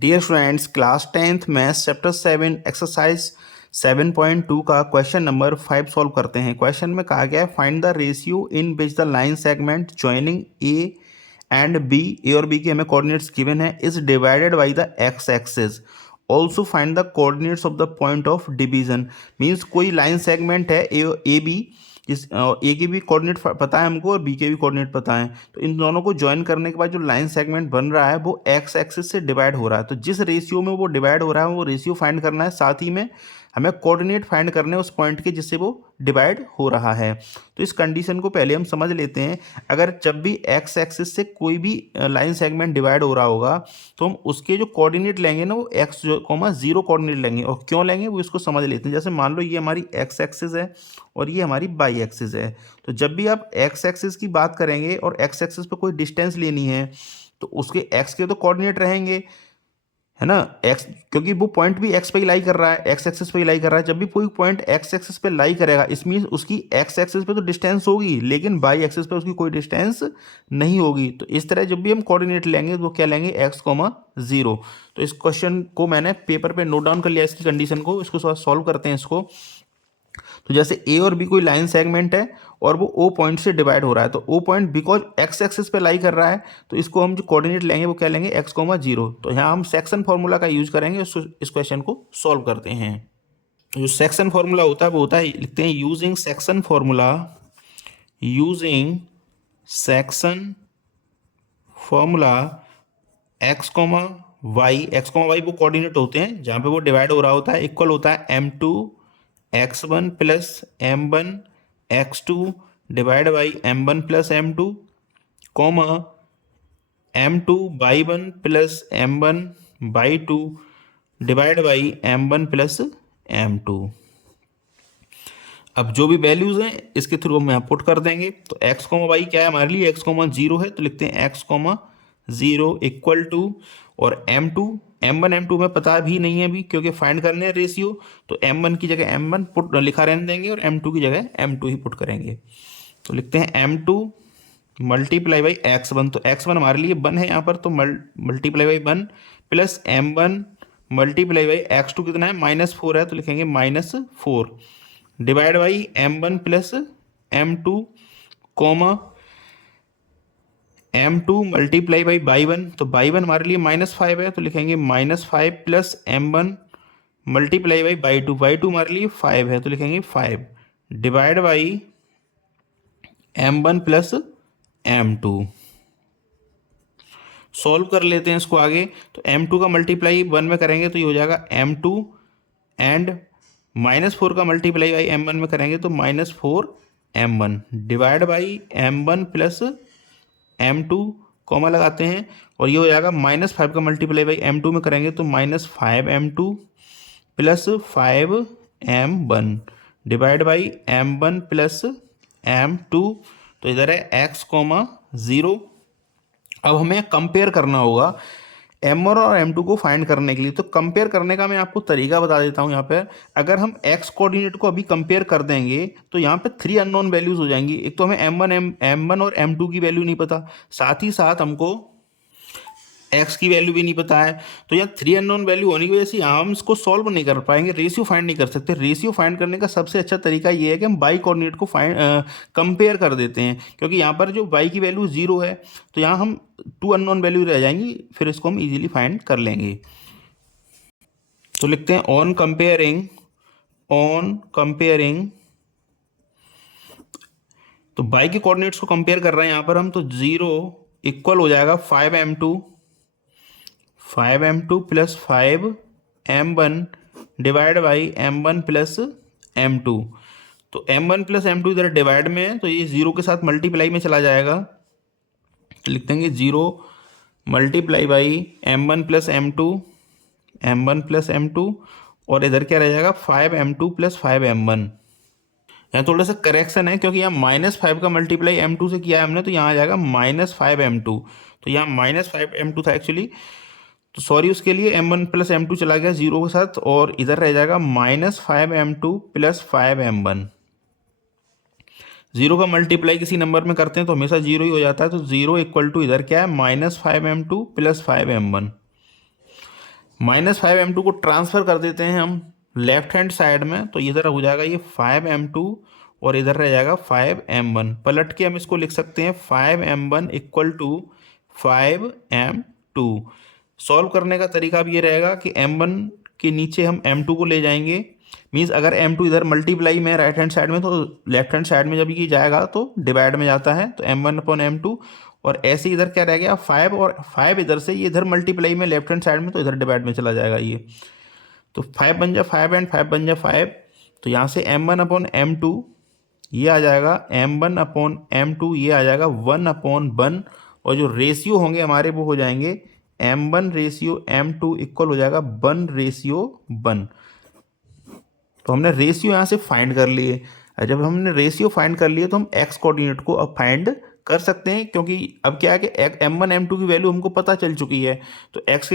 Dear students, class 10th maths chapter 7 exercise 7.2 का question number 5 solve करते हैं। Question में कहा गया है find the ratio in which the line segment joining A and B, A और बी के हमें कोऑर्डिनेट्स गिवन है, is divided by the x axis. Also find the coordinates of the point of division. Means कोई line segment है A B, इस ए के भी coordinate पता है हमको और बी के भी कोऑर्डिनेट पता है, तो इन दोनों को ज्वाइन करने के बाद जो लाइन सेगमेंट बन रहा है वो एक्स एक्सिस से डिवाइड हो रहा है। तो जिस रेशियो में वो डिवाइड हो रहा है वो रेशियो फाइंड करना है, साथ ही में हमें कोऑर्डिनेट फाइंड करने हैं उस पॉइंट के जिससे वो डिवाइड हो रहा है। तो इस कंडीशन को पहले हम समझ लेते हैं। अगर जब भी एक्स एक्सिस से कोई भी लाइन सेगमेंट डिवाइड हो रहा होगा तो हम उसके जो कोऑर्डिनेट लेंगे ना वो एक्स कॉमा जीरो कोऑर्डिनेट लेंगे। और क्यों लेंगे वो इसको समझ लेते हैं। जैसे मान लो ये हमारी एक्स एक्सिस है और ये हमारी बाई एक्सिस है, तो जब भी आप एक्स एक्सिस की बात करेंगे और एक्स एक्सिस पे कोई डिस्टेंस लेनी है तो उसके एक्स के तो कोऑर्डिनेट रहेंगे, है ना। एक्स क्योंकि वो पॉइंट भी एक्स पे ही लाई कर रहा है, एक्स एक्सिस पे ही लाई कर रहा है। जब भी कोई पॉइंट एक्स एक्सिस पे लाई करेगा इसमें उसकी एक्स एक्सिस पे तो डिस्टेंस होगी, लेकिन बाई एक्सिस पे उसकी कोई डिस्टेंस नहीं होगी। तो इस तरह जब भी हम कोऑर्डिनेट लेंगे तो क्या लेंगे, एक्स कॉमा जीरो। तो इस क्वेश्चन को मैंने पेपर पे नोट डाउन कर लिया, इसकी कंडीशन को। इसको सॉल्व करते हैं इसको। तो जैसे ए और बी कोई लाइन सेगमेंट है और वो ओ पॉइंट से डिवाइड हो रहा है, तो O point because X axis पे लाई कर रहा है तो इसको हम जो कोऑर्डिनेट लेंगे वो क्या लेंगे, एक्स कॉमा जीरो। तो यहाँ हम सेक्शन फॉर्मूला का यूज करेंगे, इस क्वेश्चन को सॉल्व करते हैं। जो सेक्शन फॉर्मूला होता है वो होता है, लिखते हैं using section formula, using section formula X comma Y वो कोऑर्डिनेट होते हैं जहाँ पे वो डिवाइड हो रहा होता है, इक्वल होता है m2 x1 plus m1 x2 divide by m1 plus m2 comma m2 by 1 plus m1 by 2 divide by m1 plus m2। अब जो भी वैल्यूज हैं इसके थ्रू हम यहाँ पुट कर देंगे। तो x कॉमा वाई क्या है हमारे लिए, एक्स कॉमा जीरो है, तो लिखते हैं x comma zero equal to, और m2 m1 m2 में पता भी नहीं है अभी क्योंकि फाइंड करने हैं रेशियो, तो m1 की जगह m1 पुट लिखा रहने देंगे और m2 की जगह m2 ही पुट करेंगे। तो लिखते हैं m2 मल्टीप्लाई बाई x1, तो x1 हमारे लिए 1 है यहाँ पर, तो multiply by 1 plus m1 multiply by x2 कितना है, -4 है, तो लिखेंगे -4 divide by m1 plus m2 comma m2 multiply by 1, तो बाई 1 हमारे लिए -5 है, तो लिखेंगे -5 plus m1 multiply by 2, by 2 हमारे लिए 5 है, तो लिखेंगे 5 divide by m1 plus m2। Solve कर लेते हैं इसको आगे। तो m2 का मल्टीप्लाई 1 में करेंगे तो ये हो जाएगा m2 एंड -4 का मल्टीप्लाई बाई m1 में करेंगे तो -4 m1 divide by m1 plus m2 comma लगाते हैं और ये हो जाएगा -5 का मल्टीप्लाई बाई m2 में करेंगे तो -5 m2 plus 5 m1 divide by m1 plus m2। तो इधर है x कॉमा जीरो। अब हमें कंपेयर करना होगा m1 और m2 को फाइंड करने के लिए। तो कंपेयर करने का मैं आपको तरीका बता देता हूँ। यहाँ पर अगर हम x कोऑर्डिनेट को अभी कंपेयर कर देंगे तो यहाँ पे 3 अननोन वैल्यूज हो जाएंगी। एक तो हमें m1 और m2 की वैल्यू नहीं पता, साथ ही साथ हमको x की वैल्यू भी नहीं पता है। तो यहाँ 3 अननोन वैल्यू होने की वजह से यहाँ हम इसको सॉल्व नहीं कर पाएंगे, रेशियो फाइंड नहीं कर सकते। रेशियो फाइंड करने का सबसे अच्छा तरीका ये है कि हम बाई कोऑर्डिनेट को कंपेयर कर देते हैं, क्योंकि यहाँ पर जो y की वैल्यू 0 है तो यहाँ हम 2 अननोन वैल्यू रह जाएंगी, फिर इसको हम इजीली फाइंड कर लेंगे। तो लिखते हैं ऑन कंपेयरिंग, तो y के कोऑर्डिनेट्स को कंपेयर कर रहे हैं यहाँ पर हम, तो 0 इक्वल हो जाएगा 5m2 plus 5m1 divide by m1 plus m2। तो m1 प्लस m2 इधर डिवाइड में है तो ये 0 के साथ मल्टीप्लाई में चला जाएगा, तो लिख देंगे 0 multiply by m1 plus m2 और इधर क्या रह जाएगा 5m2 प्लस 5m1। यहाँ थोड़ा सा करेक्शन है क्योंकि यहाँ -5 का मल्टीप्लाई m2 से किया है हमने, तो यहाँ आ जाएगा -5m2। तो यहाँ -5m2 था एक्चुअली, तो सॉरी उसके लिए m1 प्लस m2 चला गया 0 के साथ और इधर रह जाएगा -5m2 प्लस 5m1। 0 का मल्टीप्लाई किसी नंबर में करते हैं तो हमेशा 0 ही हो जाता है, तो 0 इक्वल टू इधर क्या है -5m2 प्लस 5m1। -5m2 को ट्रांसफ़र कर देते हैं हम लेफ्ट हैंड साइड में, तो इधर हो जाएगा ये 5m2 और इधर रह जाएगा 5m1। पलट के हम इसको लिख सकते हैं 5m1 equal to 5m2। Solve करने का तरीका भी ये रहेगा कि m1 के नीचे हम m2 को ले जाएंगे, मीन्स अगर m2 इधर मल्टीप्लाई में राइट हैंड साइड में, तो लेफ्ट हैंड साइड में जब ये जाएगा तो डिवाइड में जाता है, तो m1/m2। और ऐसे इधर क्या रह गया 5, और 5 इधर से ये इधर मल्टीप्लाई में लेफ्ट हैंड साइड में, तो इधर डिवाइड में चला जाएगा ये, तो 5 बन जा 5 एंड 5 बन जा 5। तो यहाँ से m1/m2 ये आ जाएगा, m1/m2 ये आ जाएगा 1/1, और जो रेशियो होंगे हमारे वो हो जाएंगे m1/m2 इक्वल हो जाएगा 1/1। तो हमने रेशियो यहाँ से फाइंड कर लिए। जब हमने रेशियो फाइंड कर लिए तो हम एक्स कोऑर्डिनेट को अब फाइंड कर सकते हैं, क्योंकि अब क्या है कि m1 m2 की वैल्यू हमको पता चल चुकी है, तो एक्स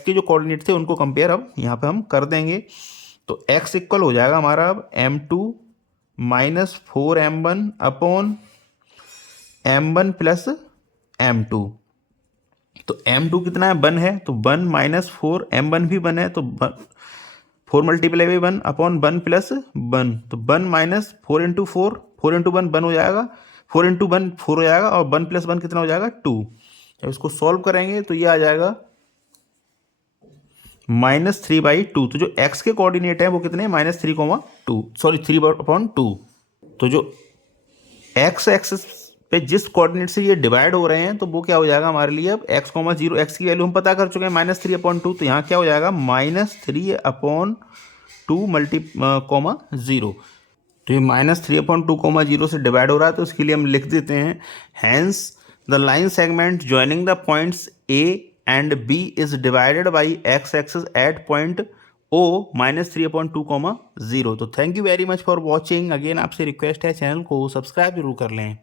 के जो कोऑर्डिनेट थे उनको कंपेयर अब यहाँ पे हम कर देंगे। तो x इक्वल हो जाएगा हमारा अब m2 minus 4m1 upon m1 plus m2। तो m2 कितना है 1 है, तो 1 माइनस 4, m1 भी 1 है, तो 4 मल्टीप्लाई बाई 1 अपॉन 1 प्लस 1, तो 1 माइनस 4 इंटू 1 1 हो जाएगा, 4 इंटू 1 4 हो जाएगा, और 1 प्लस 1 कितना हो जाएगा 2। जब इसको सॉल्व करेंगे तो ये आ जाएगा -3/2। तो जो x के कोऑर्डिनेट है वो कितने हैं -3,2, सॉरी 3/2। तो जो x एक्सिस पे जिस कोऑर्डिनेट से ये डिवाइड हो रहे हैं, तो वो क्या हो जाएगा हमारे लिए अब x, 0, x की वैल्यू हम पता कर चुके हैं -3/2, तो यहाँ क्या हो जाएगा -3/2 0। तो ये -3/2, 0 से डिवाइड हो रहा है, तो इसके लिए हम लिख देते हैं hence the line segment joining the points A and B is divided by x axis at point O -3/2, 0। तो thank you very much for watching. Again आपसे रिक्वेस्ट है चैनल को सब्सक्राइब जरूर कर लें।